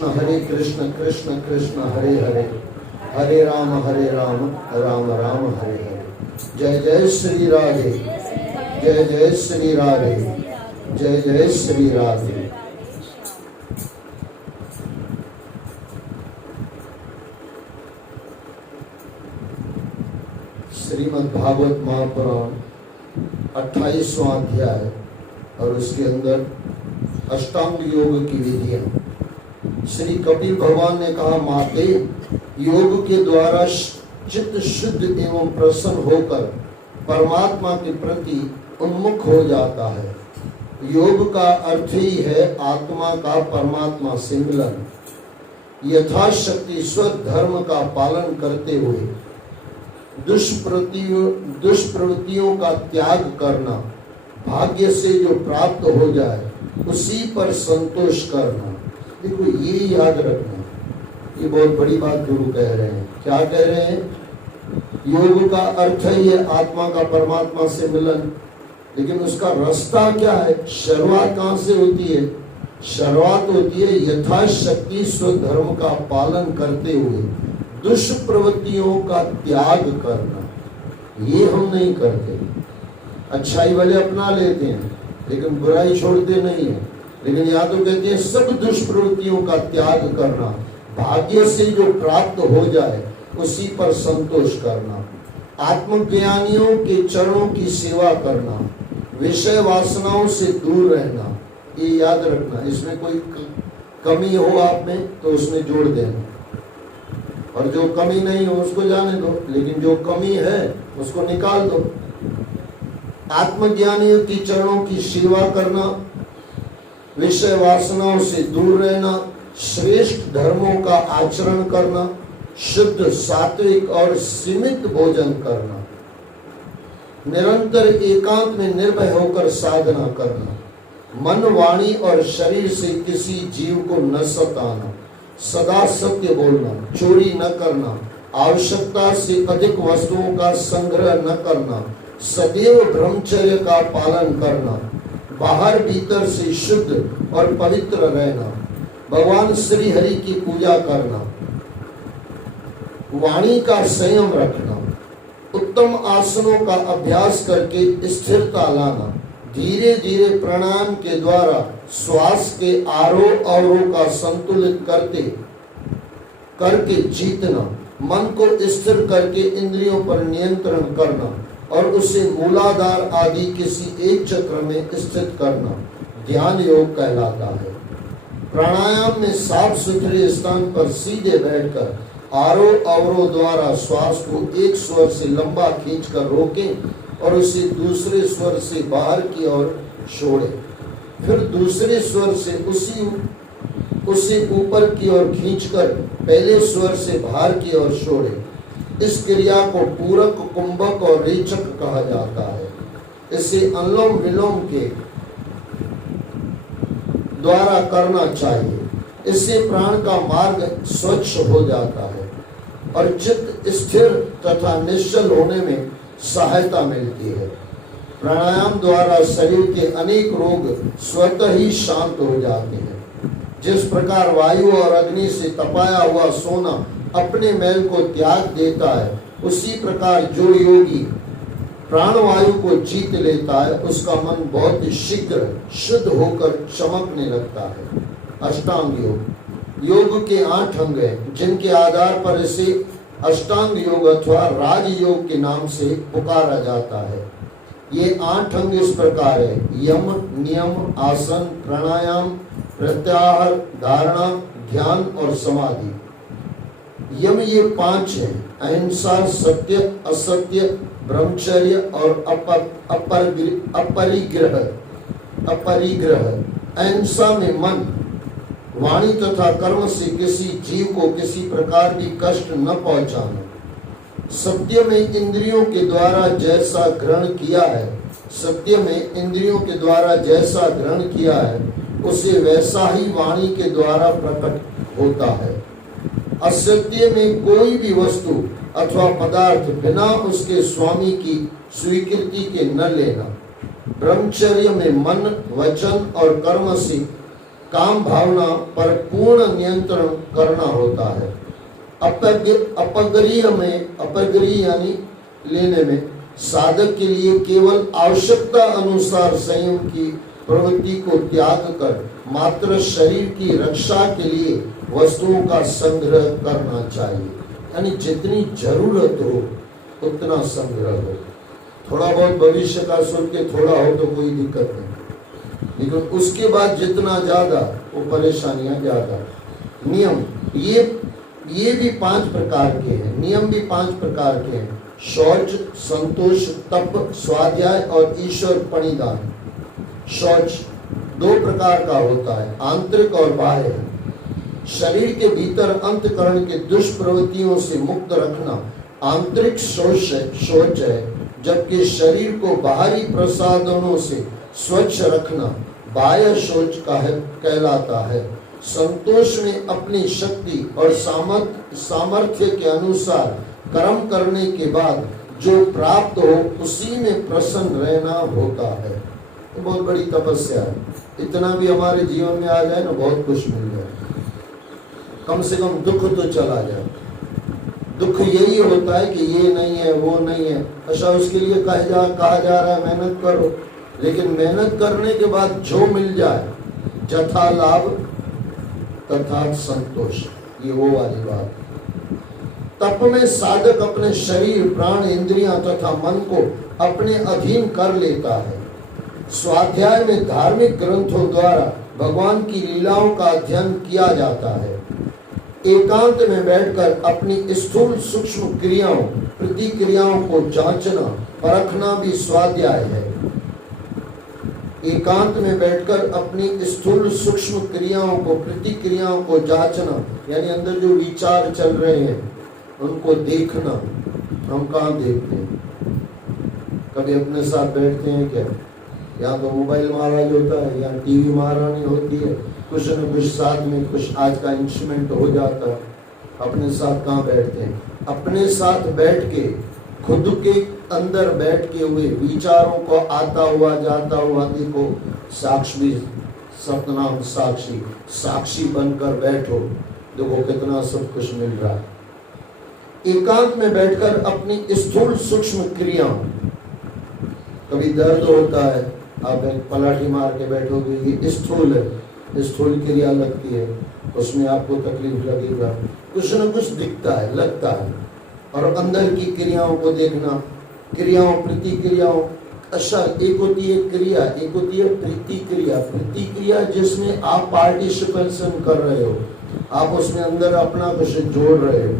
हरे कृष्ण कृष्ण कृष्ण हरे हरे, हरे राम राम राम हरे हरे। जय जय श्री राधे, जय जय श्री राधे, जय जय श्री राधे। श्रीमद् भागवत महापुराण 28वां अध्याय और उसके अंदर अष्टांग योग की विधियां। श्री कपिल भगवान ने कहा, माते योग के द्वारा चित्त शुद्ध एवं प्रसन्न होकर परमात्मा के प्रति उन्मुख हो जाता है। योग का अर्थ ही है आत्मा का परमात्मा से मिलन। यथाशक्ति स्वधर्म का पालन करते हुए दुष्प्रवृत्तियों का त्याग करना, भाग्य से जो प्राप्त हो जाए उसी पर संतोष करना। देखो ये याद रखना, ये बहुत बड़ी बात गुरु कह रहे हैं। क्या कह रहे हैं? योग का अर्थ ही है आत्मा का परमात्मा से मिलन, लेकिन उसका रास्ता क्या है? शुरुआत कहाँ से होती है? शुरुआत होती है यथाशक्ति स्वधर्म का पालन करते हुए दुष्प्रवृत्तियों का त्याग करना। ये हम नहीं करते। अच्छाई वाले अपना लेते हैं लेकिन बुराई छोड़ते नहीं है। लेकिन यहाँ तो कहते हैं सब दुष्प्रवृत्तियों का त्याग करना, भाग्य से जो प्राप्त हो जाए उसी पर संतोष करना, आत्मज्ञानियों के चरणों की सेवा करना, विषय वासनाओं से दूर रहना। ये याद रखना। इसमें कोई कमी हो आप में तो उसमें जोड़ देना, और जो कमी नहीं हो उसको जाने दो, लेकिन जो कमी है उसको निकाल दो। आत्मज्ञानियों की चरणों की सेवा करना, विषय वासनाओं से दूर रहना, श्रेष्ठ धर्मों का आचरण करना, शुद्ध सात्विक और सीमित भोजन करना, निरंतर एकांत में निर्भय होकर साधना करना, मन वाणी और शरीर से किसी जीव को न सताना, सदा सत्य बोलना, चोरी न करना, आवश्यकता से अधिक वस्तुओं का संग्रह न करना, सदैव ब्रह्मचर्य का पालन करना, बाहर भीतर से शुद्ध और पवित्र रहना, भगवान श्री हरि की पूजा करना, वाणी का संयम रखना, उत्तम आसनों का अभ्यास करके स्थिरता लाना, धीरे धीरे प्राणायाम के द्वारा श्वास के आरोह अवरोह का संतुलित करके जीतना, मन को स्थिर करके इंद्रियों पर नियंत्रण करना और उसे मूलाधार आदि किसी एक चक्र में स्थित करना ध्यान योग कहलाता है। प्राणायाम में साफ सुथरे स्थान पर सीधे बैठकर आरोह अवरोह द्वारा श्वास को एक स्वर से लंबा खींचकर रोकें और उसे दूसरे स्वर से बाहर की ओर छोड़ें, फिर दूसरे स्वर से उसे ऊपर की ओर खींचकर पहले स्वर से बाहर की ओर छोड़ें। इस क्रिया को पूरक, कुंभक और रेचक कहा जाता है। इसे अनुलोम विलोम के द्वारा करना चाहिए। इससे प्राण का मार्ग स्वच्छ हो जाता है और चित्त स्थिर तथा निश्चल होने में सहायता मिलती है। प्राणायाम द्वारा शरीर के अनेक रोग स्वतः ही शांत हो जाते हैं। जिस प्रकार वायु और अग्नि से तपाया हुआ सोना अपने मैल को त्याग देता है, उसी प्रकार जो योगी प्राणवायु को जीत लेता है उसका मन बहुत शीघ्र शुद्ध होकर चमकने लगता है। अष्टांग योग। योग के 8 अंग हैं जिनके आधार पर इसे अष्टांग योग अथवा राजयोग के नाम से पुकारा जाता है। ये 8 अंग इस प्रकार है: यम, नियम, आसन, प्राणायाम, प्रत्याहार, धारणा, ध्यान और समाधि। यम ये 5 हैं: अहिंसा, सत्य, असत्य, ब्रह्मचर्य और अपरिग्रह। अहिंसा में मन, वाणी तथा कर्म से किसी जीव को किसी प्रकार भी कष्ट न पहुंचाना। सत्य में इंद्रियों के द्वारा जैसा ग्रहण किया है उसे वैसा ही वाणी के द्वारा प्रकट होता है। असत्य में कोई भी वस्तु अथवा पदार्थ बिना उसके स्वामी की स्वीकृति के न लेना। ब्रह्मचर्य में मन, वचन और कर्म से काम भावना पर पूर्ण नियंत्रण करना होता है। अपग्रही यानी लेने में साधक के लिए केवल आवश्यकता अनुसार संयम की प्रवृत्ति को त्याग कर मात्र शरीर की रक्षा के लिए वस्तुओं का संग्रह करना चाहिए। यानी जितनी जरूरत हो उतना संग्रह हो। थोड़ा बहुत भविष्य का सोच के थोड़ा हो तो कोई दिक्कत नहीं, लेकिन उसके बाद जितना ज्यादा वो परेशानियां ज्यादा। नियम ये भी 5 प्रकार के हैं। नियम भी 5 प्रकार के हैं। शौच, संतोष, तप, स्वाध्याय और ईश्वर प्रणिधान। शौच 2 प्रकार का होता है, आंतरिक और बाह्य। शरीर के भीतर अंतःकरण के दुष्प्रवृत्तियों से मुक्त रखना आंतरिक शौच है, जबकि शरीर को बाहरी प्रसाधनों से स्वच्छ रखना बाह्य शौच कहलाता है। संतोष में अपनी शक्ति और सामर्थ्य के अनुसार कर्म करने के बाद जो प्राप्त हो उसी में प्रसन्न रहना होता है। तो बहुत बड़ी तपस्या है। इतना भी हमारे जीवन में आ जाए ना, बहुत कुछ मिल जाए। कम से कम दुख तो चला जाए। दुख यही होता है कि ये नहीं है, वो नहीं है। अच्छा, उसके लिए कहा जा रहा है मेहनत करो, लेकिन मेहनत करने के बाद जो मिल जाए, जथा लाभ तथा संतोष, ये वो वाली बात। तप में साधक अपने शरीर, प्राण, इंद्रियां तथा मन को अपने अधीन कर लेता है। स्वाध्याय में धार्मिक ग्रंथों द्वारा भगवान की लीलाओं का अध्ययन किया जाता है। एकांत में बैठकर अपनी स्थूल सूक्ष्म क्रियाओं, प्रतिक्रियाओं को जांचना, परखना भी स्वाध्याय है। एकांत में बैठकर अपनी स्थूल सूक्ष्म क्रियाओं को, प्रतिक्रियाओं को जांचना, यानी अंदर जो विचार चल रहे हैं उनको देखना। हम कहाँ देखते हैं? कभी अपने साथ बैठते हैं क्या? या तो मोबाइल महाराज होता है या टीवी महारानी होती है, कुछ न कुछ साथ में कुछ आज का इंस्ट्रूमेंट हो जाता है। अपने साथ कहाँ बैठते हैं? अपने साथ बैठ के, खुद के अंदर बैठ के हुए विचारों को आता हुआ जाता हुआ देखो। साक्षी, सतनाम साक्षी, साक्षी बनकर बैठो, देखो कितना सब कुछ मिल रहा है। एकांत में बैठकर अपनी स्थूल सूक्ष्म क्रियाओं, कभी दर्द होता है, आप एक पलाठी मार के बैठोगे, ये स्थूल है, स्थूल क्रिया लगती है, उसमें आपको तकलीफ लगेगा, कुछ न कुछ दिखता है, लगता है। और अंदर की क्रियाओं को देखना, क्रियाओं, प्रतिक्रियाओं। अच्छा, एक होती है क्रिया, एक होती है प्रतिक्रिया। प्रतिक्रिया जिसमें आप पार्टिसिपेशन कर रहे हो, आप उसमें अंदर अपना कुछ जोड़ रहे हो।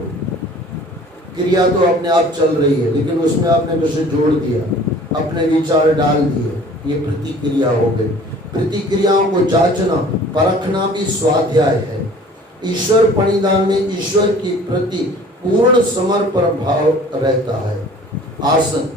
क्रिया तो अपने आप चल रही है, लेकिन उसमें आपने कुछ जोड़ दिया, अपने विचार डाल दिए, ये प्रतिक्रिया हो गई। प्रतिक्रियाओं को जांचना, परखना भी स्वाध्याय है। ईश्वर प्रणिधान में ईश्वर की प्रति पूर्ण समर्पण भाव रहता है। आसन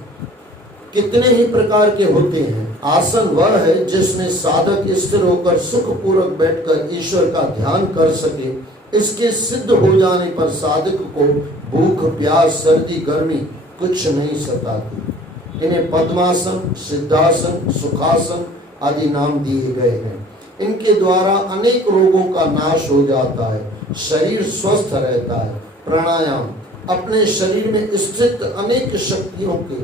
कितने ही प्रकार के होते हैं। आसन वह है जिसमें साधक स्थिर होकर सुखपूर्वक बैठकर ईश्वर का ध्यान कर सके। इसके सिद्ध हो जाने पर साधक को भूख, प्यास, सर्दी, गर्मी कुछ नहीं सताती। इन्हें पद्मासन, सिद्धासन, सुखासन आदि नाम दिए गए हैं। इनके द्वारा अनेक रोगों का नाश हो जाता है, शरीर स्वस्थ रहता है। प्राणायाम अपने शरीर में स्थित अनेक शक्तियों के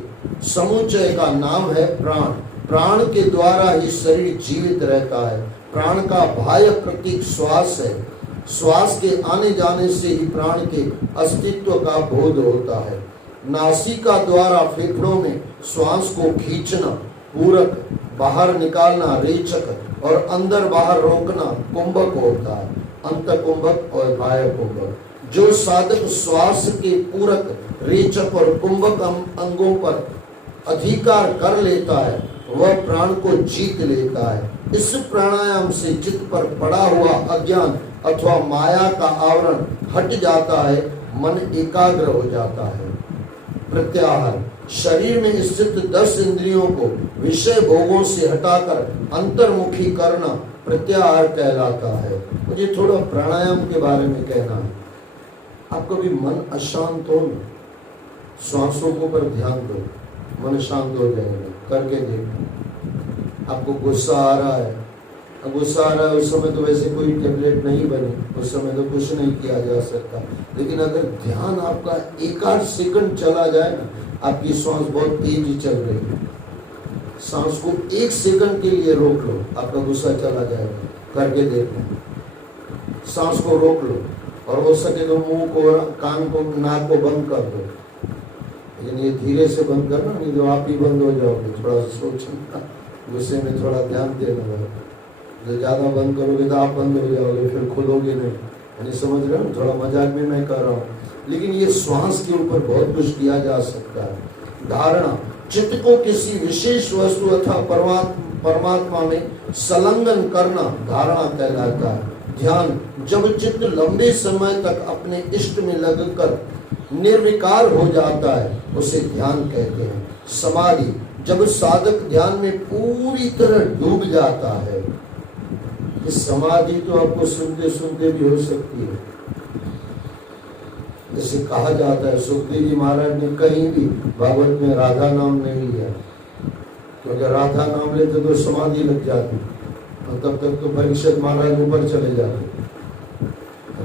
समुच्चय का नाम है प्राण। प्राण के द्वारा ही शरीर जीवित रहता है। प्राण का बाह्य प्रतीक श्वास है। श्वास के आने जाने से ही प्राण के अस्तित्व का बोध होता है। नासिका द्वारा फेफड़ों में श्वास को खींचना, पूरक, बाहर निकालना रेचक और अंदर बाहर रोकना कुंभक होता है। अंत कुंभक और बाह्य कुंभक। जो साधक श्वास के पूरक, रेचक और कुंभक अंगों पर अधिकार कर लेता है वह प्राण को जीत लेता है। इस प्राणायाम से चित्त पर पड़ा हुआ अज्ञान अथवा माया का आवरण हट जाता है, मन एकाग्र हो जाता है। प्रत्याहार शरीर में स्थित 10 इंद्रियों को विषय भोगों से हटाकर अंतर्मुखी करना प्रत्याहार कहलाता है। मुझे थोड़ा प्राणायाम के बारे में कहना है। आपको भी मन अशांत हो ना, श्वासों को पर ध्यान दो, मन शांत हो जाएगा। करके देखो। आपको गुस्सा आ रहा है अब गुस्सा आ रहा है, उस समय तो वैसे कोई टेबलेट नहीं बनी, उस समय तो कुछ नहीं किया जा सकता। लेकिन अगर ध्यान आपका एक आध सेकंड चला जाए ना, आपकी सांस बहुत तेज चल रही है, सांस को एक सेकंड के लिए रोक लो, आपका गुस्सा चला जाएगा। करके देखो, सांस को रोक लो और हो सके तो मुंह को, कान को, नाक को बंद कर दो। लेकिन ये धीरे से बंद करना, नहीं तो आप ही बंद हो जाओगे। थोड़ा सोचना, गुस्से में थोड़ा ध्यान देना है। जो ज्यादा बंद करोगे तो आप बंद हो जाओगे, फिर खुलोगे नहीं। यानी समझ रहे हो, थोड़ा मजाक में मैं कर रहा हूँ, लेकिन ये श्वास के ऊपर बहुत कुछ किया जा सकता है। धारणा, चित्त को किसी विशेष वस्तु अथवा परमात्मा में संलग्न करना धारणा कहलाता है। ध्यान, जब चित्त लंबे समय तक अपने इष्ट में लगकर निर्विकार हो जाता है, उसे ध्यान कहते हैं। समाधि, जब साधक ध्यान में पूरी तरह डूब जाता है। इस समाधि तो आपको सुनते सुनते भी हो सकती है। जैसे कहा जाता है, सुखदेव जी महाराज ने कहीं भी भागवत में राधा नाम नहीं लिया, क्योंकि राधा नाम लेते तो समाधि लग जाती और तब तक तो परीक्षित महाराज ऊपर चले जाते।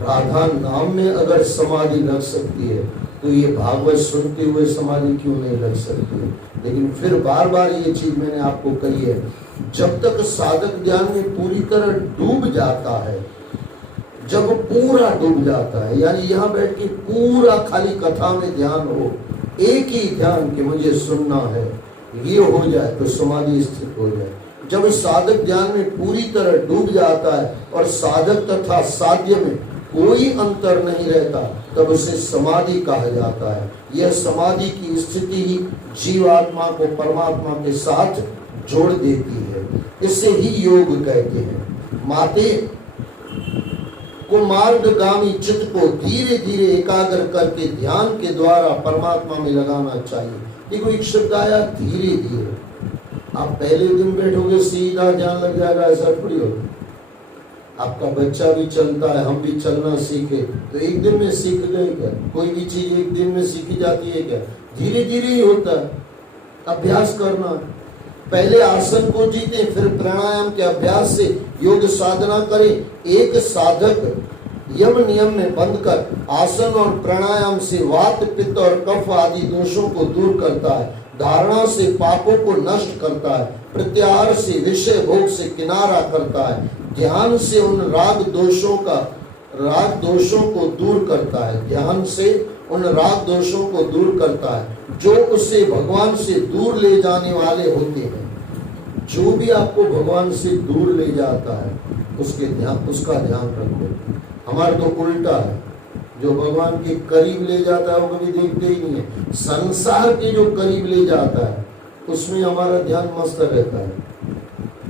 राधा नाम में अगर समाधि लग सकती है तो ये भागवत सुनते हुए समाधि क्यों नहीं लग सकती है। लेकिन फिर बार बार ये चीज मैंने आपको कही है, जब तक साधक ध्यान में पूरी तरह डूब जाता है, जब पूरा डूब जाता है, यानी यहाँ बैठ के पूरा खाली कथा में ध्यान हो, एक ही ध्यान कि मुझे सुनना है, ये हो जाए तो समाधि स्थित हो जाए। जब साधक ध्यान में पूरी तरह डूब जाता है और साधक तथा साध्य में कोई अंतर नहीं रहता, तब उसे समाधि कहा जाता है। यह समाधि की स्थिति ही जीवात्मा को परमात्मा के साथ जोड़ देती है। इसे ही योग कहते हैं। माते को मार्गगामी चित्त को धीरे धीरे एकाग्र करके ध्यान के द्वारा परमात्मा में लगाना चाहिए। देखो, एक शब्द आया धीरे धीरे। आप पहले दिन बैठोगे सीधा ध्यान लग जाएगा, ऐसा थोड़ी होगा। आपका बच्चा भी चलता है, हम भी चलना सीखे तो एक दिन में सीख गए क्या? कोई भी चीज एक दिन में सीखी जाती है क्या? धीरे धीरे ही होता है। अभ्यास करना, पहले आसन को जीते, फिर प्राणायाम के अभ्यास से योग साधना करें। एक साधक यम नियम में बंधकर आसन और प्राणायाम से वात, पित्त और कफ आदि दोषों को दूर करता है। धारणा से पापों को नष्ट करता है। प्रत्याहार से विषय भोग से किनारा करता है। ध्यान से उन राग दोषों को दूर करता है। ध्यान से उन राग दोषों को दूर करता है जो उसे भगवान से दूर ले जाने वाले होते हैं। जो भी आपको भगवान से दूर ले जाता है उसका ध्यान रखो। हमारा तो उल्टा है, जो भगवान के करीब ले जाता है वो कभी देखते ही नहीं है। संसार के जो करीब ले जाता है उसमें हमारा ध्यान मस्त रहता है।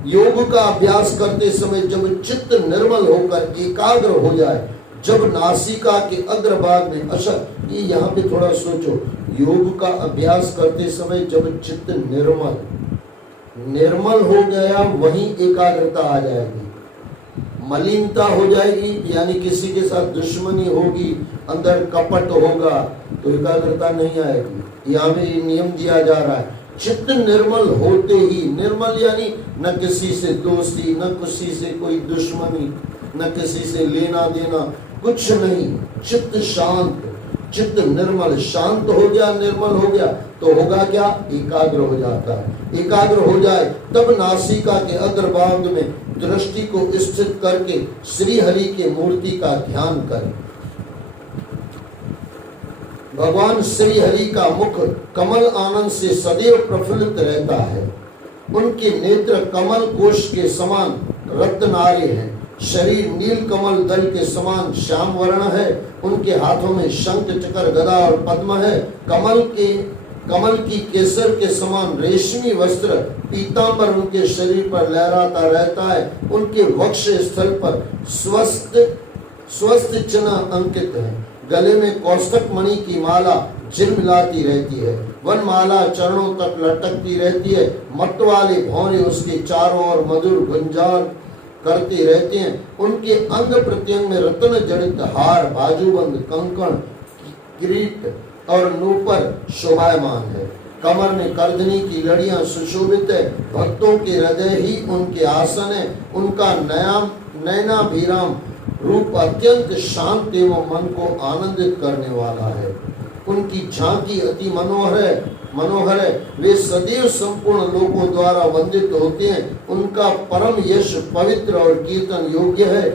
योग का अभ्यास करते समय जब चित्त निर्मल होकर एकाग्र हो जाए, जब नासिका के अग्रभाग में, अच्छा ये यहाँ पे थोड़ा सोचो, योग का अभ्यास करते समय जब चित्त निर्मल हो गया, वहीं एकाग्रता आ जाएगी। मलिनता हो जाएगी, यानी किसी के साथ दुश्मनी होगी, अंदर कपट होगा, तो एकाग्रता नहीं आएगी। यहाँ पे नियम दिया जा रहा है, चित्त निर्मल होते ही, निर्मल यानी न किसी से दोस्ती, न किसी से कोई दुश्मनी, न किसी से लेना देना, कुछ नहीं, चित्त शांत, चित्त निर्मल, शांत हो गया, निर्मल हो गया तो होगा क्या? एकाग्र हो जाता है। एकाग्र हो जाए तब नासिका के अग्रभाग में दृष्टि को स्थित करके श्री हरि के मूर्ति का ध्यान करें। भगवान श्री हरि का मुख कमल आनंद से सदैव प्रफुल्लित रहता है। उनके नेत्र कमल कोश के समान रत्नारे हैं। शरीर नील कमल दल के समान श्याम वर्ण है। उनके हाथों में शंख, चक्र, गदा और पद्म है। कमल की केसर के समान रेशमी वस्त्र पीतांबर उनके शरीर पर लहराता रहता है। उनके वक्ष स्थल पर स्वस्थ चिन्ह अंकित है। गले में कौस्तुभ मणि की माला झिलमिलाती रहती है। वन माला चरणों तक लटकती रहती है। मत वाले भौरे उसके चारों ओर मधुर गुंजार करते रहते हैं। उनके अंग प्रत्यंग में रत्न जड़ित हार, बाजूबंद, कंकण, किरीट और नूपुर शोभायमान है। कमर में कर्दनी की लड़ियां सुशोभित है, भक्तों के हृदय ही उनके आसन है। उनका नयनाभिराम रूप अत्यंत शांत एवं मन को आनंदित करने वाला है। उनकी झांकी अति मनोहर है। वे सदैव संपूर्ण लोगों द्वारा वंदित होते हैं। उनका परम यश पवित्र और कीर्तन योग्य है।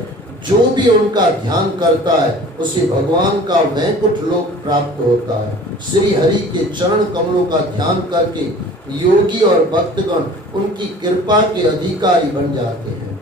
जो भी उनका ध्यान करता है उसे भगवान का वैकुंठ लोक प्राप्त होता है। श्री हरि के चरण कमलों का ध्यान करके योगी और भक्तगण उनकी कृपा के अधिकारी बन जाते हैं।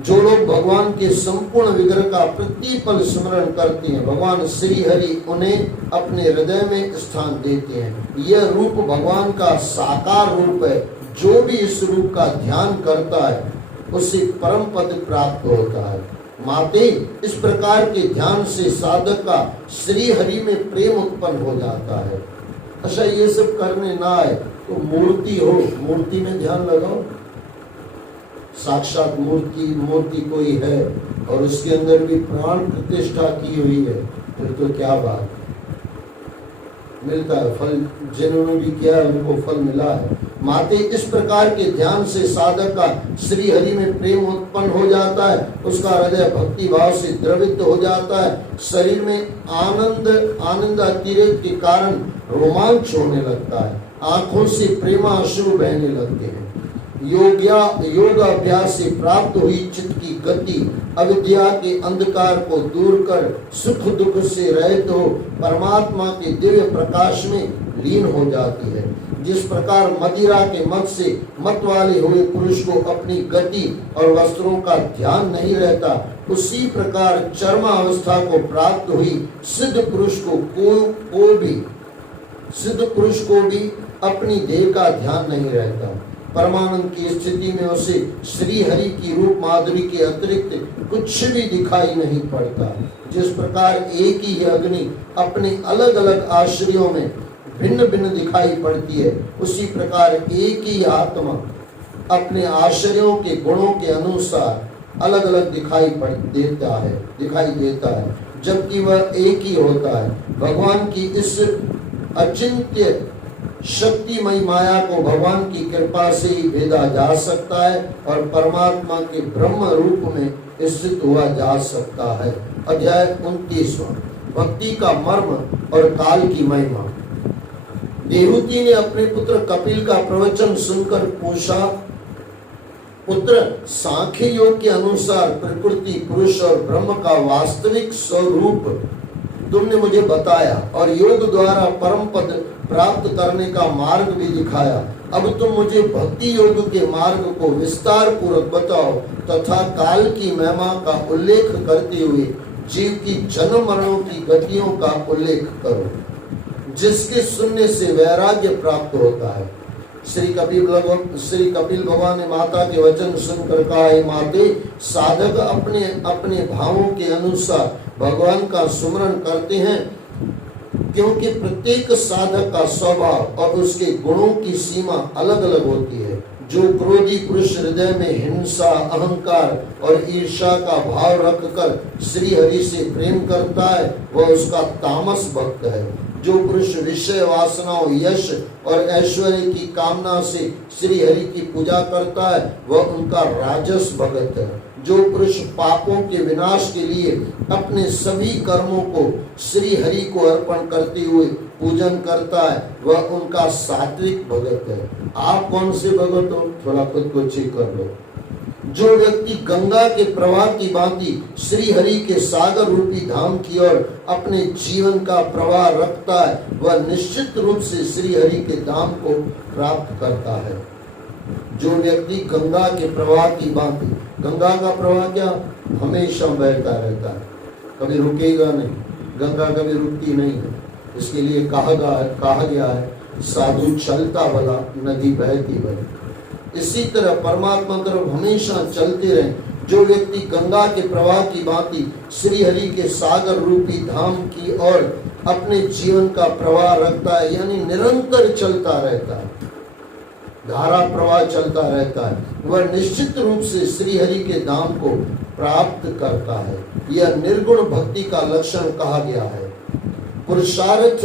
जो लोग भगवान के संपूर्ण विग्रह का प्रतिपल स्मरण करते हैं, भगवान श्री हरि उन्हें अपने हृदय में स्थान देते हैं। यह रूप भगवान का साकार रूप है। जो भी इस रूप का ध्यान करता है उसे परम पद प्राप्त होता है। माते, इस प्रकार के ध्यान से साधक का श्री हरि में प्रेम उत्पन्न हो जाता है। अच्छा, ये सब करने ना आए तो मूर्ति हो, मूर्ति में ध्यान लगाओ। साक्षात मूर्ति कोई है और उसके अंदर भी प्राण प्रतिष्ठा की हुई है, फिर तो क्या बात, मिलता है फल। जिन्होंने भी किया है उनको फल मिला है। माते, इस प्रकार के ध्यान से साधक का श्री हरि में प्रेम उत्पन्न हो जाता है। उसका हृदय भक्ति भाव से द्रवित हो जाता है। शरीर में आनंद अतिरेक के कारण रोमांच होने लगता है। आंखों से प्रेमाश्रु बहने लगते हैं। योग अभ्यास से प्राप्त हुई चित्त की गति अविद्या के अंधकार को दूर कर सुख दुख से रहित हो परमात्मा के दिव्य प्रकाश में लीन हो जाती है। जिस प्रकार मदिरा के मत से मत वाले हुए पुरुष को अपनी गति और वस्त्रों का ध्यान नहीं रहता, उसी प्रकार चर्म अवस्था को प्राप्त हुई सिद्ध पुरुष को भी अपनी देह का ध्यान नहीं रहता। परमानंद की स्थिति में उसे श्री हरि की रूप माधुरी के अतिरिक्त कुछ भी दिखाई नहीं पड़ता। जिस प्रकार एक ही अग्नि अपने अलग अलग आश्रयों में भिन्न भिन्न दिखाई पड़ती है, उसी प्रकार एक ही आत्मा अपने आश्रयों के गुणों के अनुसार अलग अलग दिखाई देता है, जबकि वह एक ही होता है। भगवान की इस अचिंत्य शक्तिमय माया को भगवान की कृपा से ही भेदा जा सकता है और परमात्मा के ब्रह्म रूप में स्थित हुआ जा सकता है। अध्याय 29वां, भक्ति का मर्म और काल की महिमा। देवहूति ने अपने पुत्र कपिल का प्रवचन सुनकर पूछा, पुत्र, सांख्य योग के अनुसार प्रकृति, पुरुष और ब्रह्म का वास्तविक स्वरूप तुमने मुझे बताया और योग द्वारा परम पद प्राप्त करने का मार्ग भी दिखाया। अब तुम मुझे भक्ति योग के मार्ग को विस्तार पूर्वक बताओ तथा काल की महिमा का उल्लेख करते हुए जीव की जन्म मरणों की गतियों का उल्लेख करो, जिसके सुनने से वैराग्य प्राप्त होता है। श्री कपिल भगवान ने माता के वचन सुनकर कहा, हे माते, साधक अपने अपने भावों के अनुसार भगवान का सुमरन करते हैं, क्योंकि प्रत्येक साधक का स्वभाव और उसके गुणों की सीमा अलग अलग होती है। जो क्रोधी पुरुष हृदय में हिंसा, अहंकार और ईर्ष्या का भाव रखकर श्री हरि से प्रेम करता है, वह उसका तामस भक्त है। जो पुरुष विषय वासनाओं, यश और ऐश्वर्य की कामना से श्री हरि की पूजा करता है, वह उनका राजस भक्त है। जो पुरुष पापों के विनाश के लिए अपने सभी कर्मों को श्री हरि को अर्पण करते हुए पूजन करता है, वह उनका सात्विक भगत है। आप कौन से भगत हो? थोड़ा खुद को चेक कर लो। जो व्यक्ति गंगा के प्रवाह की भांति श्री हरि के सागर रूपी धाम की ओर अपने जीवन का प्रवाह रखता है, वह निश्चित रूप से श्री हरि के धाम को प्राप्त करता है। जो व्यक्ति गंगा के प्रवाह की भांति, गंगा का प्रवाह क्या? हमेशा बहता रहता है, कभी रुकेगा नहीं, गंगा कभी रुकती नहीं है। इसके लिए कहा गया है, साधु चलता भला, नदी बहती भली। इसी तरह परमात्मा तरफ हमेशा चलते रहें। जो व्यक्ति गंगा के प्रवाह की भांति श्री हरि के सागर रूपी धाम की ओर अपने जीवन का प्रवाह रखता है, यानी निरंतर चलता रहता है, धारा प्रवाह चलता रहता है, वह निश्चित रूप से श्री हरि के धाम को प्राप्त करता है। यह निर्गुण भक्ति का लक्षण कहा गया है। पुरुषार्थ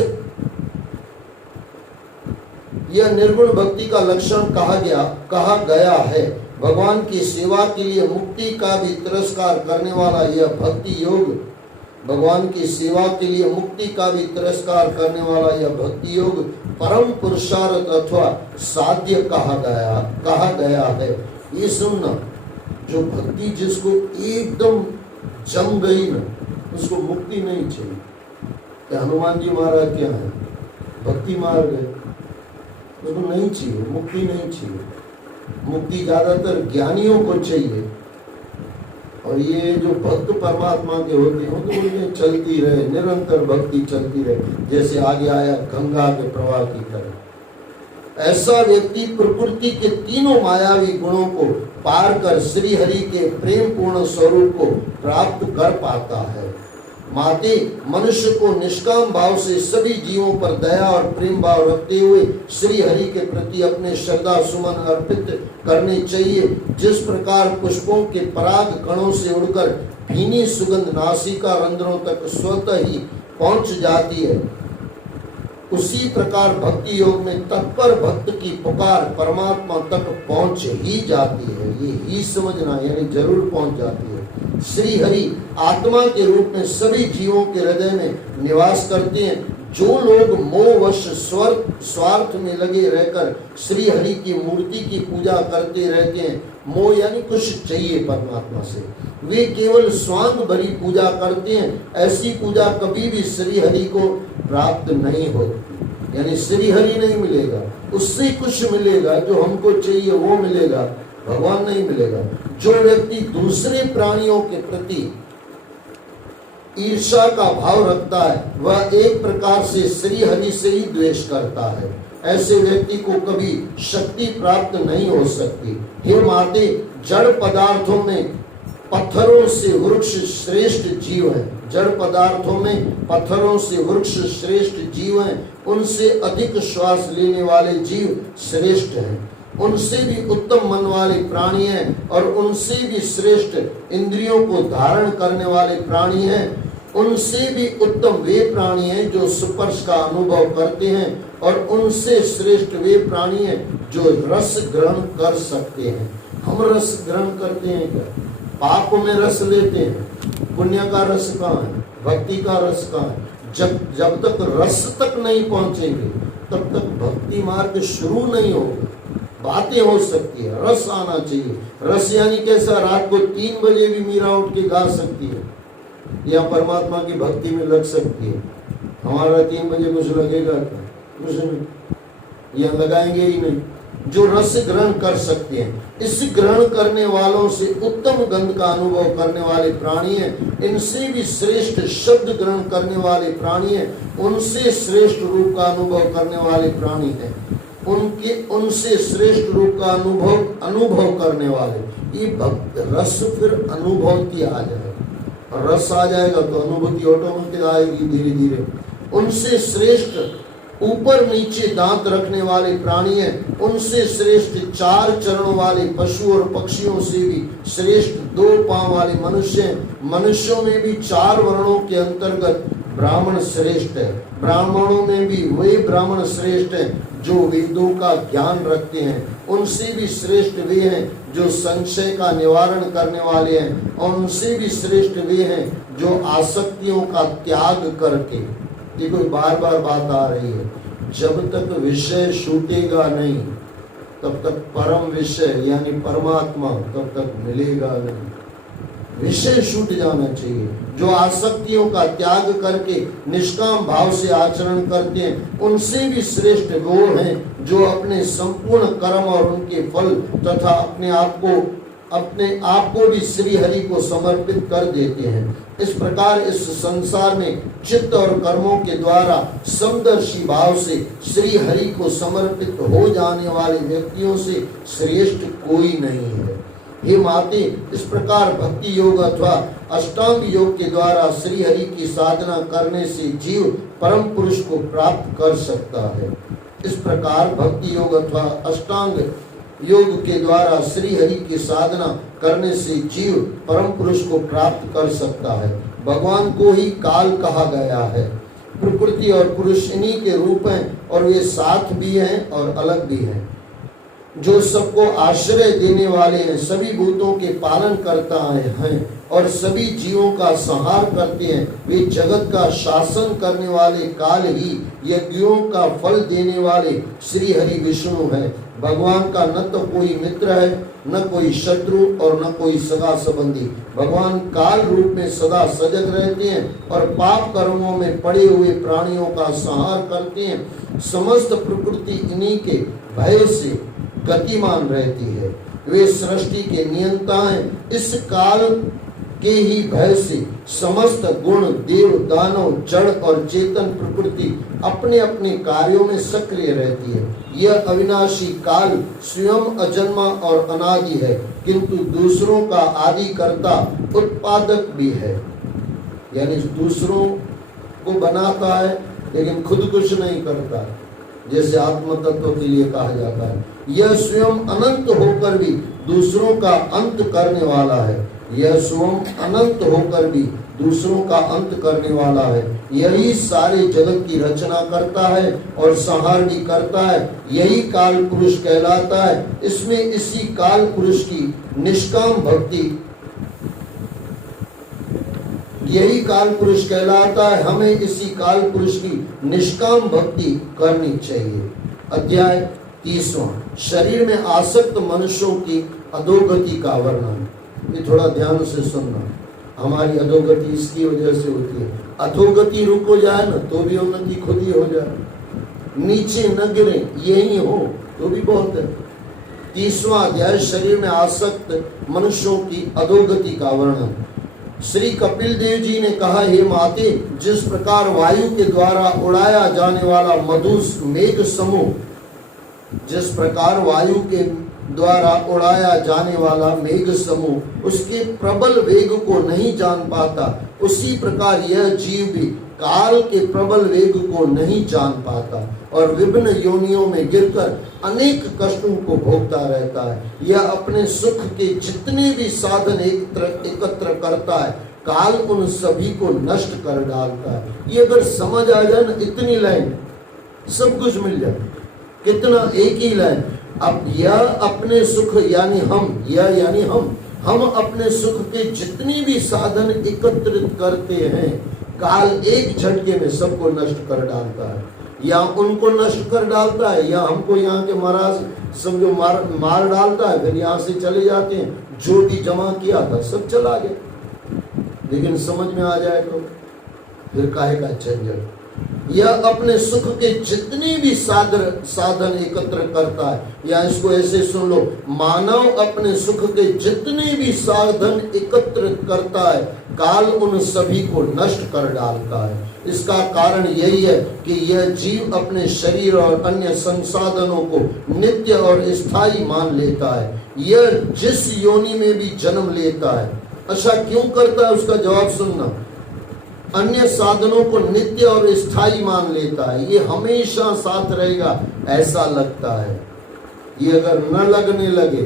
यह निर्गुण भक्ति का लक्षण कहा गया है। भगवान की सेवा के लिए मुक्ति का भी तिरस्कार करने वाला यह भक्ति योग, भगवान की सेवा के लिए मुक्ति का भी तिरस्कार करने वाला यह भक्ति योग परम पुरुषार्थ अथवा साध्य कहा गया है। ये सुनना, जो भक्ति जिसको एकदम जम गई ना, उसको मुक्ति नहीं चाहिए। क्या हनुमान जी महाराज क्या है, भक्ति मार गए, उसको नहीं चाहिए, मुक्ति नहीं चाहिए। मुक्ति ज्यादातर ज्ञानियों को चाहिए। और ये जो भक्त परमात्मा के होते हैं तो उनमें चलती रहे, निरंतर भक्ति चलती रहे, जैसे आगे आया गंगा के प्रवाह की तरह। ऐसा व्यक्ति प्रकृति के तीनों मायावी गुणों को पार कर श्री हरि के प्रेम पूर्ण स्वरूप को प्राप्त कर पाता है। माते मनुष्य को निष्काम भाव से सभी जीवों पर दया और प्रेम भाव रखते हुए श्री हरि के प्रति अपने श्रद्धा सुमन अर्पित करने चाहिए। जिस प्रकार पुष्पों के पराग कणों से उड़कर भीनी सुगंध नासिका रंध्रों तक स्वतः ही पहुंच जाती है, उसी प्रकार भक्ति योग में तत्पर भक्त की पुकार परमात्मा तक पहुंच ही जाती है। ये ही समझना, यानी जरूर पहुंच जाती है। श्री हरि आत्मा के रूप में सभी जीवों के हृदय में निवास करते हैं। जो लोग मोहवश स्वार्थ में लगे रहकर श्री हरि की मूर्ति की पूजा करते रहते हैं, मोह यानी कुछ चाहिए परमात्मा से, वे केवल स्वांग भरी पूजा करते हैं। ऐसी पूजा कभी भी श्री हरि को प्राप्त नहीं होती, यानी श्री हरि नहीं मिलेगा, उससे कुछ मिलेगा, जो हमको चाहिए वो मिलेगा, भगवान नहीं मिलेगा। जो व्यक्ति दूसरे प्राणियों के प्रति ईर्ष्या का भाव रखता है, वह एक प्रकार से श्री हरि से ही द्वेष करता है। ऐसे व्यक्ति को कभी शक्ति प्राप्त नहीं हो सकती। हे माते, जड़ पदार्थों में पत्थरों से वृक्ष श्रेष्ठ जीव है। जड़ पदार्थों में पत्थरों से वृक्ष श्रेष्ठ जीव हैं। उनसे अधिक श्वास लेने वाले जीव श्रेष्ठ हैं। उनसे भी उत्तम मन वाले प्राणी हैं और उनसे भी श्रेष्ठ इंद्रियों को धारण करने वाले प्राणी हैं। उनसे भी उत्तम वे प्राणी हैं जो स्पर्श का अनुभव करते हैं और उनसे श्रेष्ठ वे प्राणी हैं जो रस ग्रहण कर सकते हैं। हम रस ग्रहण करते हैं क्या? पाप में रस लेते हैं, पुण्य का रस कहाँ है, भक्ति का रस कहाँ है? जब तक रस तक नहीं पहुंचेंगे तब तक भक्ति मार्ग शुरू नहीं होगा। बातें हो सकती है, रस आना चाहिए। रस यानी कैसा? रात को 3 बजे भी मीरा उठ के गा सकती है या परमात्मा की भक्ति में लग सकती है। हमारा 3 बजे कुछ लगेगा क्या? कुछ नहीं, या लगाएंगे ही नहीं। जो रस ग्रहण कर सकते हैं, इस ग्रहण करने वालों से उत्तम गंध का अनुभव करने वाले प्राणी हैं। इनसे भी श्रेष्ठ शब्द ग्रहण करने वाले प्राणी हैं। उनसे श्रेष्ठ रूप का अनुभव करने वाले प्राणी हैं। उनसे श्रेष्ठ रूप का अनुभव करने वाले। ये भक्त रस फिर अनुभव की आ जाएगा, रस आ जाएगा तो अनुभूति ऑटोमेटिक आएगी धीरे धीरे। उनसे श्रेष्ठ ऊपर नीचे दांत रखने वाले प्राणी हैं। उनसे श्रेष्ठ 4 चरणों वाले पशु और पक्षियों से भी श्रेष्ठ 2 पांव वाले मनुष्य हैं। मनुष्यों में भी 4 वर्णों के अंतर्गत ब्राह्मण श्रेष्ठ है। ब्राह्मणों में भी वे ब्राह्मण श्रेष्ठ हैं जो वेदों का ज्ञान रखते हैं। उनसे भी श्रेष्ठ वे हैं जो संशय का निवारण करने वाले हैं और उनसे भी श्रेष्ठ वे हैं जो आसक्तियों का त्याग करके। देखो बार बार बात आ रही है, जब तक विषय छूटेगा नहीं तब तक परम विषय यानी परमात्मा तब तक मिलेगा नहीं। विषय छूट जाना चाहिए। जो आसक्तियों का त्याग करके निष्काम भाव से आचरण करते हैं, उनसे भी श्रेष्ठ वो हैं जो अपने संपूर्ण कर्म और उनके फल तथा अपने आप को भी श्री हरि को समर्पित कर देते हैं। इस प्रकार इस संसार में चित्त और कर्मों के द्वारा समदर्शी भाव से श्री हरि को समर्पित हो जाने वाले व्यक्तियों से श्रेष्ठ कोई नहीं है। हे माते, इस प्रकार भक्ति योग अथवा अष्टांग योग के द्वारा श्री हरि की साधना करने से जीव परम पुरुष को प्राप्त कर सकता है। इस प्रकार भक्ति योग अथवा अष्टांग योग के द्वारा श्री हरि की साधना करने से जीव परम पुरुष को प्राप्त कर सकता है। भगवान को ही काल कहा गया है। प्रकृति और पुरुष इन्हीं के रूप हैं और वे साथ भी हैं और अलग भी हैं। जो सबको आश्रय देने वाले हैं, सभी भूतों के पालन करता हैं और सभी जीवों का संहार करते हैं। वे जगत का शासन करने वाले, काल ही यज्ञों का फल देने वाले श्री हरि विष्णु है। भगवान का न तो कोई मित्र है, न कोई शत्रु और न कोई सगा संबंधी। भगवान काल रूप में सदा सजग रहते हैं और पाप कर्मों में पड़े हुए प्राणियों का संहार करते हैं। समस्त प्रकृति इन्हीं के भय से गतिमान रहती है। वे सृष्टि के नियंता हैं। इस काल के ही भय से समस्त गुण, देव, दानव, जड़ और चेतन प्रकृति अपने अपने कार्यों में सक्रिय रहती है। यह अविनाशी काल स्वयं अजन्मा और अनादि है, किंतु दूसरों का आदि कर्ता, उत्पादक भी है। यानी दूसरों को बनाता है लेकिन खुद कुछ नहीं करता, जैसे आत्म तत्व के लिए कहा जाता है। यह स्वयं अनंत होकर भी दूसरों का अंत करने वाला है। यह स्वयं अनंत होकर भी दूसरों का अंत करने वाला है। यही सारे जगत की रचना करता है और संहार भी करता है। यही काल पुरुष कहलाता है। इसमें इसी काल पुरुष की निष्काम भक्ति, यही काल पुरुष कहलाता है। हमें इसी काल पुरुष की निष्काम भक्ति करनी चाहिए। अध्याय 30वां, शरीर में आसक्त मनुष्यों की अधोगति का वर्णन। ये थोड़ा ध्यान से सुनना। हमारी अधोगति इसकी वजह से होती है। अधोगति रुको जाए ना तो भी उन्नति खुद ही हो जाए, नीचे न गिरे यही हो तो भी बहुत है। 30वां अध्याय, शरीर में आसक्त मनुष्यों की अधोगति का वर्णन। श्री कपिल देव जी ने कहा, हे माते, जिस प्रकार वायु के द्वारा उड़ाया जाने वाला मधु मेघ समूह, जिस प्रकार वायु के द्वारा उड़ाया जाने वाला मेघ समूह उसके प्रबल वेग को नहीं जान पाता, उसी प्रकार यह जीव भी काल के प्रबल वेग को नहीं जान पाता और विभिन्न योनियों में गिरकर अनेक कष्टों को भोगता रहता है। यह अपने सुख के जितने भी साधन एकत्र करता है, काल उन सभी को नष्ट कर डालता है। ये अगर समझ आ जाए ना, इतनी लाइन सब कुछ मिल जाए। कितना, एक ही लाइन। अब यह अपने सुख यानी हम, यह यानी हम अपने सुख के जितनी भी साधन एकत्रित करते हैं, काल एक झटके में सबको नष्ट कर डालता है। या उनको नष्ट कर डालता है या हमको यहाँ के महाराज समझो मार डालता है, फिर यहाँ से चले जाते हैं। जो भी जमा किया था सब चला गया। लेकिन समझ में आ जाए तो फिर काहे का झंझट। यह अपने सुख के जितने भी साधन एकत्र करता है, या इसको ऐसे सुन लो, मानव अपने सुख के जितने भी साधन एकत्रित करता है, काल उन सभी को नष्ट कर डालता है। इसका कारण यही है कि यह जीव अपने शरीर और अन्य संसाधनों को नित्य और स्थायी मान लेता है। यह जिस योनि में भी जन्म लेता है, अच्छा क्यों करता है उसका जवाब सुनना। अन्य साधनों को नित्य और स्थायी मान लेता है, ये हमेशा साथ रहेगा ऐसा लगता है। ये अगर न लगने लगे,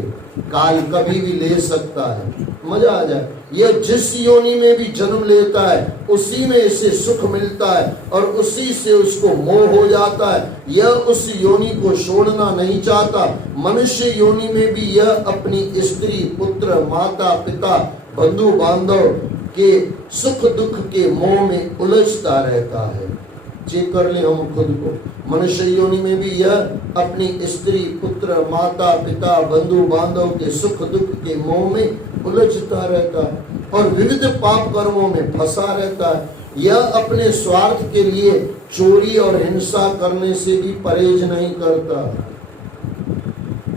काल कभी भी ले सकता है, मजा आ जाए। यह जिस योनि में भी जन्म लेता है उसी में इसे सुख मिलता है और उसी से उसको मोह हो जाता है। यह उस योनि को छोड़ना नहीं चाहता। मनुष्य योनि में भी यह अपनी स्त्री, पुत्र, माता, पिता, बंधु बांधव के सुख दुख के मोह में उलझता रहता है। चेक कर ले हम खुद को। मनुष्य योनि में भी यह अपनी स्त्री, पुत्र, माता, पिता, बंधु बांधव के सुख दुख के मोह में उलझता रहता है और विविध पाप कर्मों में फंसा रहता है। यह अपने स्वार्थ के लिए चोरी और हिंसा करने से भी परहेज नहीं करता।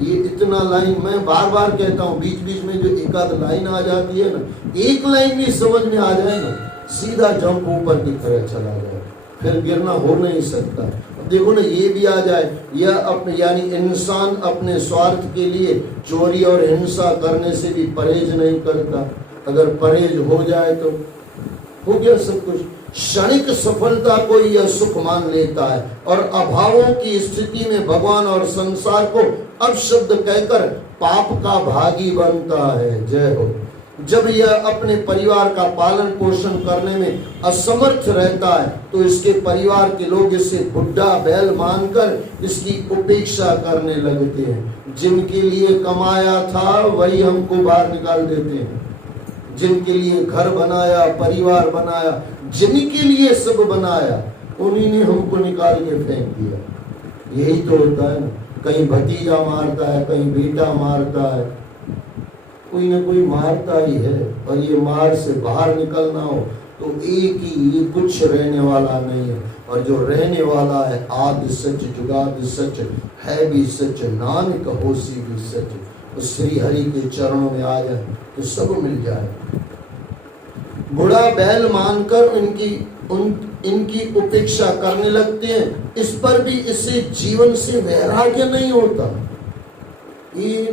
ये इतना लाइन मैं बार बार कहता हूँ, बीच बीच में जो एक आध लाइन आ जाती है ना, एक लाइन भी समझ में आ जाए ना, सीधा जंप ऊपर की तरह चला जाए, फिर गिरना हो नहीं सकता। अब देखो ना, ये भी आ जाए, यह अपने यानी इंसान अपने स्वार्थ के लिए चोरी और हिंसा करने से भी परहेज नहीं करता। अगर परहेज हो जाए तो हो गया सब कुछ। क्षणिक सफलता को यह सुख मान लेता है और अभावों की स्थिति में भगवान और संसार को अपशब्द कहकर पाप का भागी बनता है। जय हो। जब यह अपने परिवार का पालन पोषण करने में असमर्थ रहता है तो इसके परिवार के लोग इसे बुढ़ा बैल मानकर इसकी उपेक्षा करने लगते हैं। जिनके लिए कमाया था वही हमको बाहर निकाल देते हैं। जिनके लिए घर बनाया, परिवार बनाया, जिनके लिए सब बनाया, उन्हीं ने हमको निकाल के फेंक दिया। यही तो होता है ना, कहीं भतीजा मारता है, कहीं बेटा मारता है, कोई ना कोई मारता ही है। और ये मार से बाहर निकलना हो तो एक ही, ये कुछ रहने वाला नहीं है। और जो रहने वाला है आदि सच जुगाद सच है भी सच, नानक होसी भी सच। तो श्री हरि के चरणों में आ जाए तो सब मिल जाए। बुढ़ा बैल मानकर इनकी उपेक्षा करने लगते हैं। इस पर भी इससे जीवन से वैराग्य नहीं होता। ये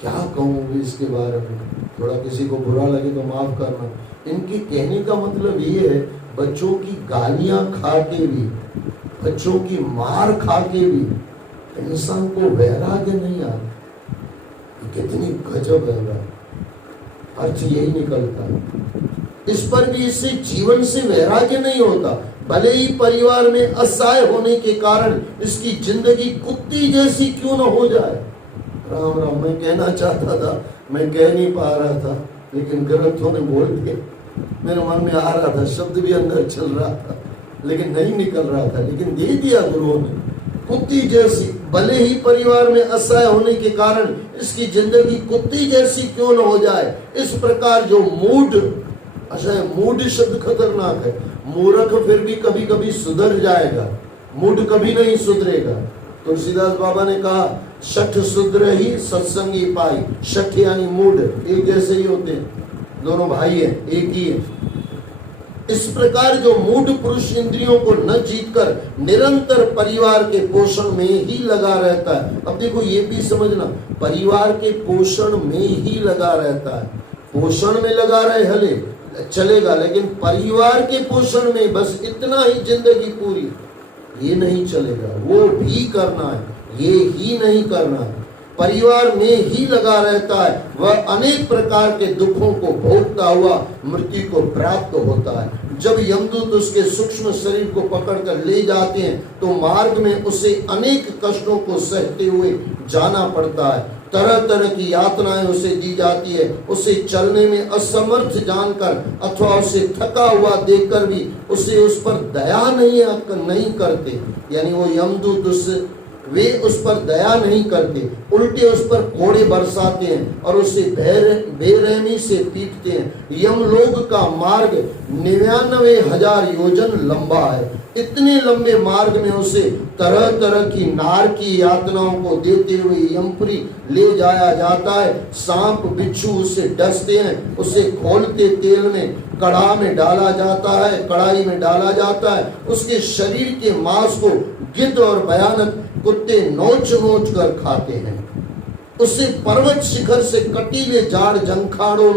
क्या कहूँ इसके बारे में, थोड़ा किसी को बुरा लगे तो माफ करना। इनके कहने का मतलब ये है, बच्चों की गालियां खा के भी, बच्चों की मार खा के भी इंसान को वैराग्य नहीं आता। कितनी गजब है भाई, अर्थ यही निकलता है। इस पर भी इससे जीवन से वैराग्य नहीं होता। भले ही परिवार में असहाय होने के कारण इसकी जिंदगी कुत्ती जैसी क्यों न हो जाए। राम राम, मैं कहना चाहता था, मैं कह नहीं पा रहा था, लेकिन ग्रंथों ने बोल दिया। मेरे मन में आ रहा था, शब्द भी अंदर चल रहा था, लेकिन नहीं निकल रहा था, लेकिन दे दिया गुरुओं ने। कुत्ती जैसी, भले ही परिवार में असहाय होने के कारण इसकी जिंदगी कुत्ती जैसी क्यों न हो जाए। इस प्रकार जो मूढ़, अच्छा मूढ़ शब्द खतरनाक है। मूर्ख फिर भी कभी कभी सुधर जाएगा, मूढ़ कभी नहीं सुधरेगा। तुलसीदास बाबा ने कहा, शठ सुधरे ही सत्संगी पाई। शठ यानी मूढ़, एक जैसे ही होते हैं, दोनों भाई हैं, एक ही है। इस प्रकार जो मूढ़ पुरुष इंद्रियों को न जीतकर निरंतर परिवार के पोषण में ही लगा रहता है। अब देखो ये भी समझना, परिवार के पोषण में ही लगा रहता है। पोषण में लगा रहे हले चलेगा, लेकिन परिवार के पोषण में बस इतना ही जिंदगी पूरी, ये नहीं चलेगा। वो भी करना है, ये ही नहीं करना है। परिवार में ही लगा रहता है, वह अनेक प्रकार के दुखों को भोगता हुआ मृत्यु को प्राप्त होता है। जब यमदूत उसके सूक्ष्म शरीर को पकड़कर ले जाते हैं तो मार्ग में उसे अनेक कष्टों को सहते हुए जाना पड़ता है। तरह तरह की यातनाएं उसे दी जाती है। उसे चलने में असमर्थ जानकर अथवा उसे थका हुआ देखकर भी उसे उस पर दया नहीं करते। यानी वो यमदूत वे उस पर दया नहीं करते, उल्टे उस पर कोड़े बरसाते हैं और उसे बेरहमी से पीटते हैं। यमलोक का मार्ग 99,000 योजन लंबा है। इतने लंबे मार्ग में उसे तरह तरह की नार की यातनाओं को देते हुए यमपुरी ले जाया जाता है। सांप बिच्छू उसे डसते हैं, उसे खोलते तेल में कढ़ाई में डाला जाता है। उसके शरीर के मांस को गिद्ध और भयानक कुत्ते नोच नोच कर खाते हैं। उसे पर्वत शिखर से कटीले जाड़ जंखाड़ों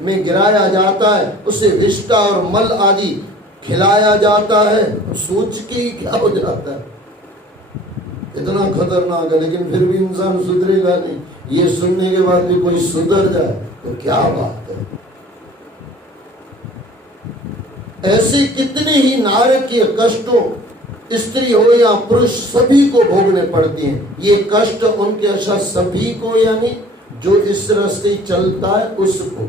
में गिराया जाता है। उसे विष्टा और मल आदि खिलाया जाता है। सोच के ही क्या हो जाता है, इतना खतरनाक है, लेकिन फिर भी इंसान सुधरेगा नहीं। ये सुनने के बाद भी कोई सुधर जाए तो क्या बात है। ऐसे कितने ही नारकीय कष्टों स्त्री हो या पुरुष सभी को भोगने पड़ते हैं। ये कष्ट उनके अच्छा सभी को, यानी जो इस रास्ते चलता है उसको।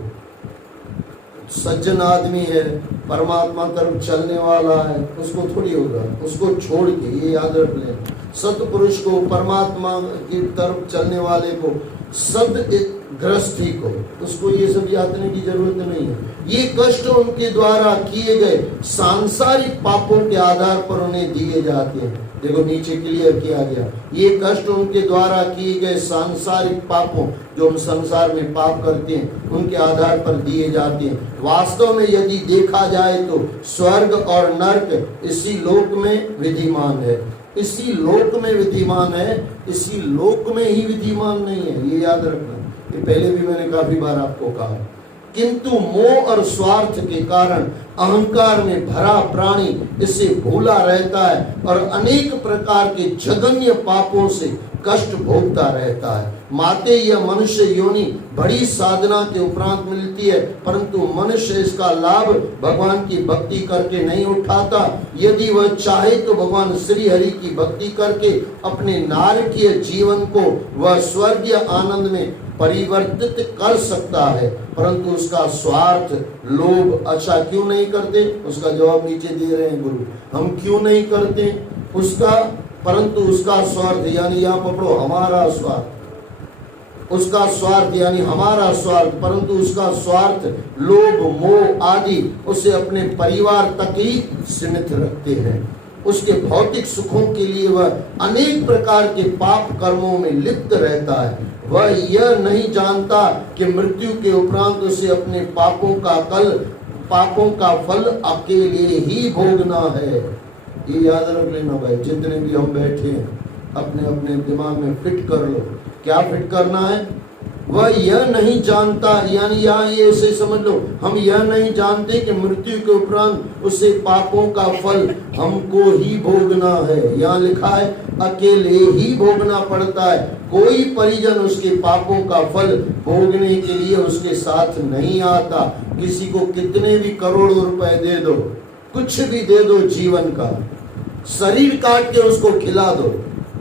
सज्जन आदमी है, परमात्मा तरफ चलने वाला है, उसको थोड़ी होगा, उसको छोड़ के, ये याद रख लें, सतपुरुष को, परमात्मा की तरफ चलने वाले को, सदगृहस्थी को, उसको ये सब यातने की जरूरत नहीं है। ये कष्ट उनके द्वारा किए गए सांसारिक पापों के आधार पर उन्हें दिए जाते हैं। देखो नीचे क्लियर किया गया, ये कष्ट उनके द्वारा किए गए सांसारिक पापों, जो हम संसार में पाप करते हैं, उनके आधार पर दिए जाते हैं। वास्तव में यदि देखा जाए तो स्वर्ग और नरक इसी लोक में विद्यमान है, इसी लोक में विद्यमान है, इसी लोक में ही विद्यमान नहीं है। ये याद रखना, ये पहले भी मैंने काफी बार आपको कहा। किंतु मोह और स्वार्थ के कारण अहंकार में भरा प्राणी इसे भूला रहता है और अनेक प्रकार के जघन्य पापों से कष्ट भोगता रहता है। माते यह मनुष्य योनि बड़ी साधना के उपरांत मिलती है, परंतु मनुष्य इसका लाभ भगवान की भक्ति करके नहीं उठाता। यदि वह चाहे तो भगवान श्री हरि की भक्ति करके अपने नारकीय जीवन को वह स्वर्गीय आनंद में परिवर्तित कर सकता है, परंतु उसका स्वार्थ लोभ अच्छा क्यों नहीं करते? उसका जवाब नीचे दे रहे हैं गुरु। हम क्यों नहीं करते उसका, परंतु उसका स्वार्थ यानी यहाँ पकड़ो हमारा स्वार्थ, उसका स्वार्थ यानी हमारा स्वार्थ, परंतु उसका स्वार्थ लोभ मोह आदि उसे अपने परिवार तक ही सीमित रखते हैं। उसके भौतिक सुखों के लिए वह अनेक प्रकार के पाप कर्मों में लिप्त रहता है। वह यह नहीं जानता कि मृत्यु के उपरांत उसे अपने पापों का फल अकेले ही भोगना है। ये याद रख लेना भाई, जितने भी हम बैठे हैं अपने अपने दिमाग में फिट कर लो। क्या फिट करना है? वह यह नहीं जानता, यानी यहाँ ये ऐसे समझ लो, हम यह नहीं जानते कि मृत्यु के उपरांत उसे पापों का फल हमको ही भोगना है। यहाँ लिखा है अकेले ही भोगना पड़ता है, कोई परिजन उसके पापों का फल भोगने के लिए उसके साथ नहीं आता। किसी को कितने भी करोड़ों रुपए दे दो, कुछ भी दे दो जीवन का, शरीर काट के उसको खिला दो,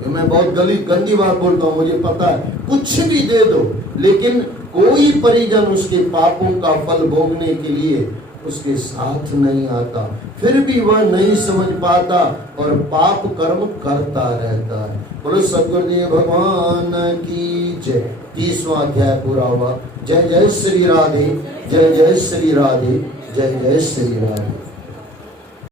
मैं बहुत गंदी बात बोलता हूँ मुझे पता है, कुछ भी दे दो, लेकिन कोई परिजन उसके पापों का फल भोगने के लिए उसके साथ नहीं आता। फिर भी वह नहीं समझ पाता और पाप कर्म करता रहता है। बोलो सद्गुरुदेव भगवान की जय। 30वां अध्याय पूरा हुआ। जय जय श्री राधे, जय जय श्री राधे, जय जय श्री राधे।